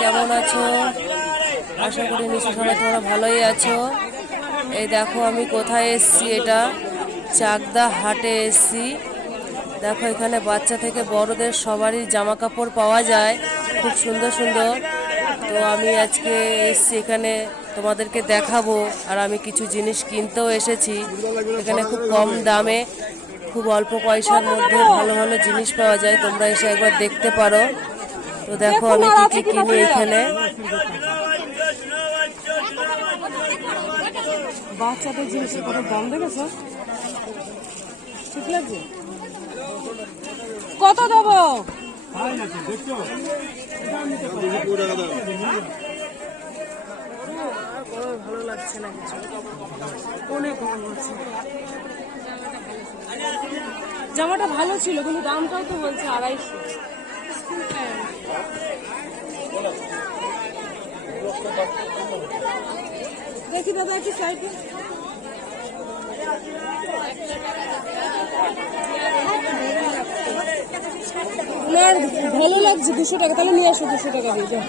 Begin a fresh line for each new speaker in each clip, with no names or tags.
কেমন আছো? আশা করি নিশ্চয় সবাই তোমরা ভালোই আছো। এই দেখো আমি কোথায় এসছি এটা? চাকদা হাটে এসছি। দেখো এখানে বাচ্চা থেকে বড়দের সবারই জামা কাপড় পাওয়া যায়। খুব সুন্দর সুন্দর। তো আমি আজকে এসছি এখানে তোমাদেরকে দেখাবো। আর আমি কিছু জিনিস কিনতেও এসেছি। এখানে খুব কম দামে, খুব অল্প পয়সার মধ্যে ভালো ভালো জিনিস পাওয়া যায়। তোমরা এসে একবার দেখতে পারো। তো দেখো আমি কি কি কিনি এখানে। বাচ্চাদের জিনিসের কত দাম দেখেছ? ঠিক লাগছে কত দেবো? ভালো লাগছে না কিছু অনেক কম আছে জামাটা ভালো ছিল কিন্তু দামটাও তো বলছে আড়াইশো। দেখি দাদা একটু সাইডে ভালো লাগছে দুশো টাকা। তাহলে নিয়ে আসো দুশো টাকা দিয়ে যাও।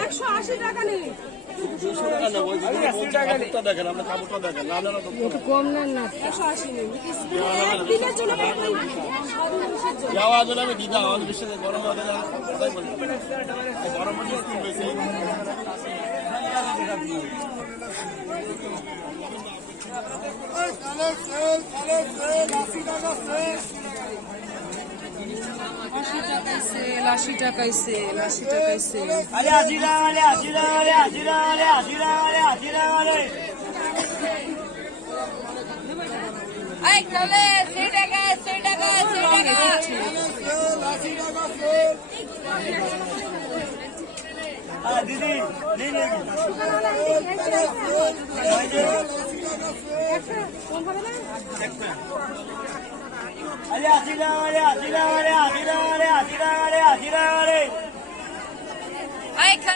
একশো আশি টাকা নেই। কম নেন না। একশো আশি নেই। একদিনের জন্য
যাওয়া যাবে আমি দিদা আমাদের বিশ্বে গরম হবে না গরম
আশি সেল আশি টাকায় সেল আশি টাকায় সেল
আরে আজিরা আরে আজিরা আরে আজিরা আরে আজিরা আরে আজিরা